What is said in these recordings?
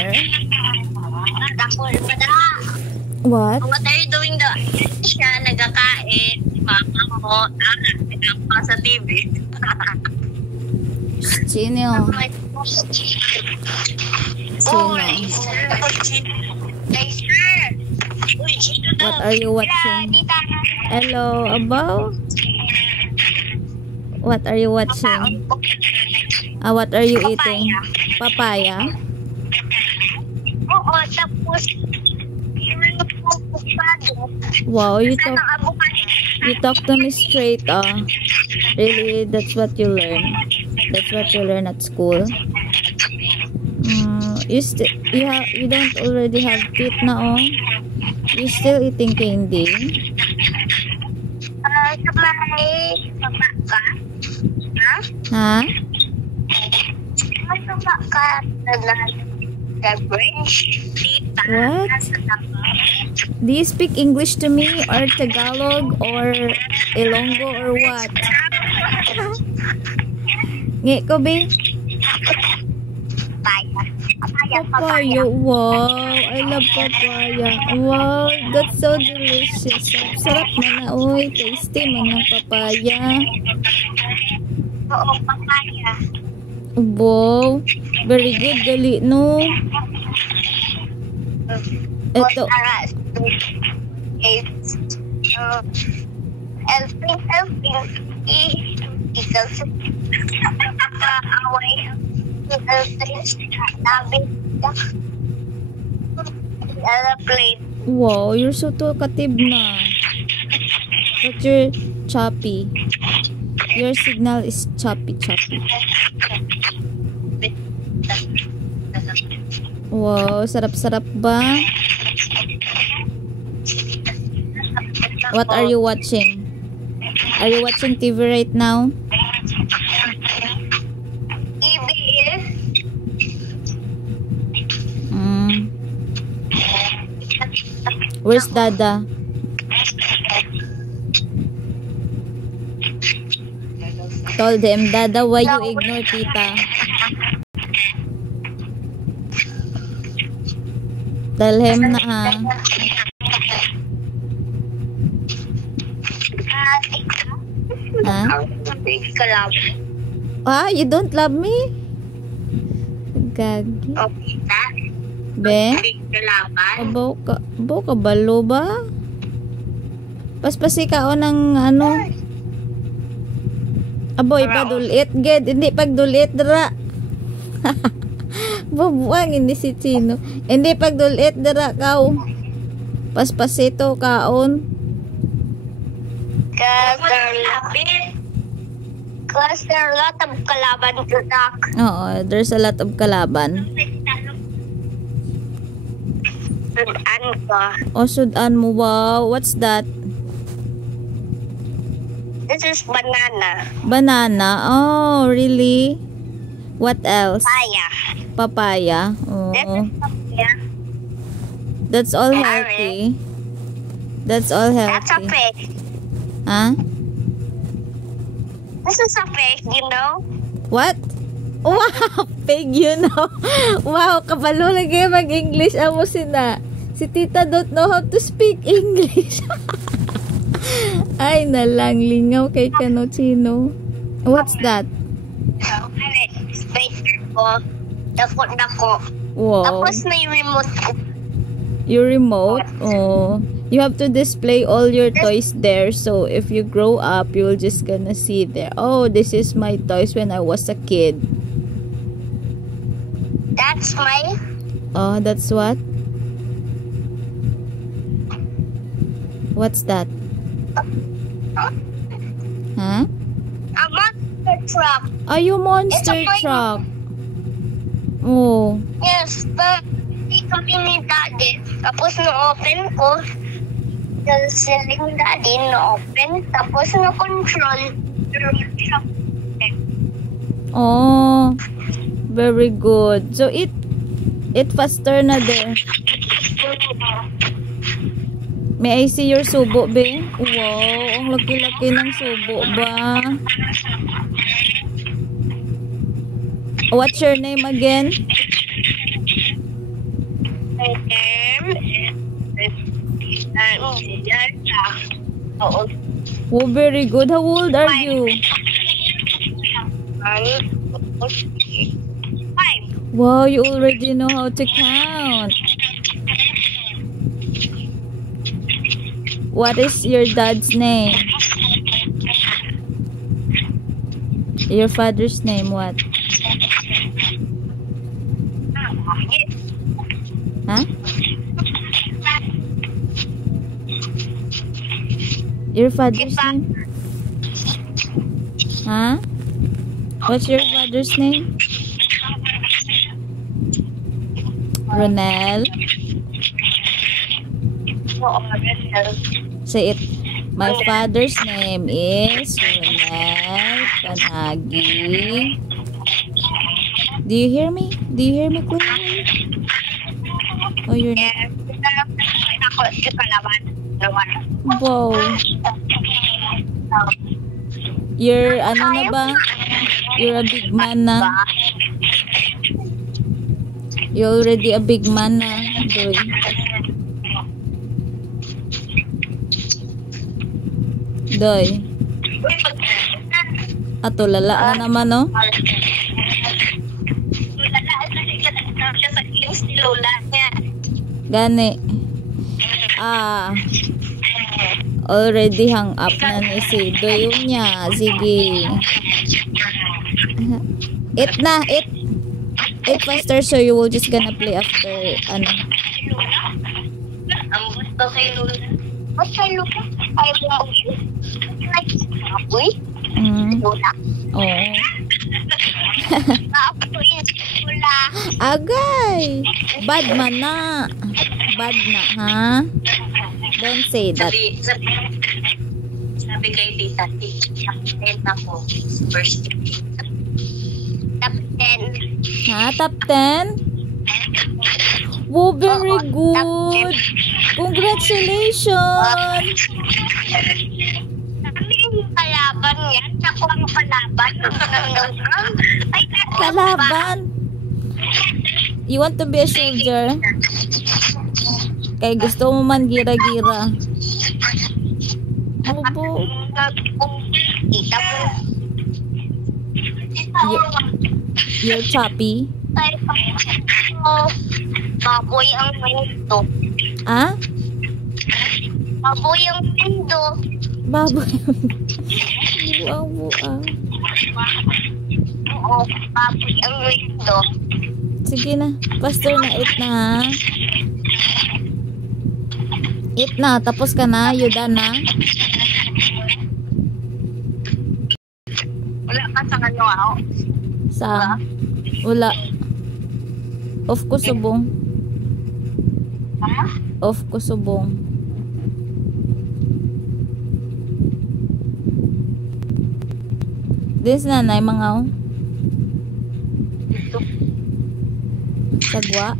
there? What? What are you doing the? Siya nagkakain, si mama mo, nagkapa sa TV. Sino? What are you watching? Hello, Abaw? What are you watching? What are you eating? Papaya? Oo, tapos wow, you talk to me straight, really, that's what you learn. That's what you learn at school. You don't already have teeth na, you still eating candy? Huh? What? Do you speak English to me or Tagalog or Ilonggo or what? Nge ko be? Papaya. Wow, I love papaya. Wow, that's so delicious. Sarap na oy. Tasty man ng papaya. Oo, papaya. Wow, very good. Gali, no? Ito. Wow, you're so talkative na. But you're choppy. Your signal is choppy. Wow, sarap-sarap ba? What are you watching? Are you watching TV right now? Where's Dada? Told him, Dada, why you ignore Tita? Tell him na you don't love me? Gagi. Be? Abaw ka balo ba? Paspasi ka o ng ano? Aboy, padulit. Ged, hindi pagdulit dra. Babuang hindi si Chino. Hindi pagdulit dra kao. Paspasito kaon. Because there are a lot of kalaban to talk. Oo, there's a lot of kalaban. Sudan ko. Oh, sudan mo. Wow, what's that? This is banana. Banana? Oh, really? What else? Papaya. Oh. This is papaya. That's all healthy. That's all healthy. That's a fish. Huh? This is a fish, you know? What? Wow, pig, you know. Wow, kabalo lagi mag-English amo sina. Si Tita don't know how to speak English. Ay, nalang lingaw kay Chino. What's that? Spacer ko. Dako. Wow. Tapos may remote ko. Your remote? Oh. You have to display all your toys there. So, if you grow up, you'll just gonna see there. Oh, this is my toys when I was a kid. That's my... Oh, that's what? What's that? Huh? A monster truck. Are you monster truck? Oh. Yes, but hindi kami ni Daddy. Tapos na-open ko. The ceiling Daddy na-open. Tapos na-control. Oh. Very good. So, it faster na there. May I see your subo, be? Wow, ang laki-laki ng subo ba? What's your name again? Oo. Oh, very good. How old are you? 5. Wow, you already know how to count. What is your dad's name? Your father's name, what? Huh? Your father's name? Huh? What's your father's name? Ronel? Say it. My father's name is Ronel Panagi. Do you hear me? Do you hear me clearly? Oh, you're not. Wow. You're, ano na ba? You're a big man na. You're already a big man na. Doy. Doy. Ato, lala na naman, no? Gani. Already hang up na ni si Doy niya. Sige. Eat na, eat. Eat faster so you will just gonna play after, ano. Ang gusto kay Lula. What's kay Lula? Ay, Uy? Lula? Oo. Lula. Agay! Bad man na. Bad na, ha? Don't say that. Sabi kay Tita, ako, first top 10. Ha? Top 10? Wow, very good. Congratulations. Sabi yung kalaban yan. Ako ang kalaban. Ay, Kalaban? You want to be a soldier? Kaya gusto mo man gira-gira. Ano po? You're choppy? Baboy ang mundo. Ah? Baboy ang mundo. Baboy. Buang-buang. Oo, baboy ang mundo. Sige na. Pastor na, eat na ha. Eat na. Tapos ka na. You done na. Wala ka sa kanya ako. Sa? Wala. Off ko subong. Ha? Off ko subong. Din si nanay mga oh. Ito. Sagwa.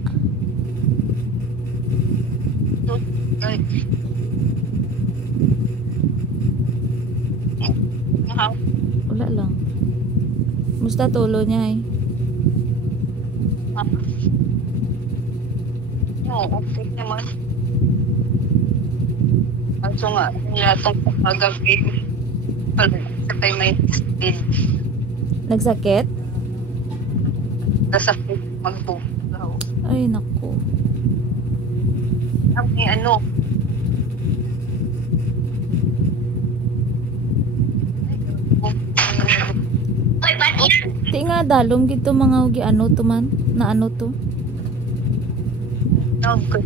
Ito. Ay. Wala lang. Musta tulo niya eh. Oo, okay naman. Kaso nga, itong pagagabi, sabay may speed. Nagsakit? Nasakit magbugaw. Ay naku. May ano, Oy, ba't yan? Di nga dalom gito mga ugi ano to man? Na ano to? Okay.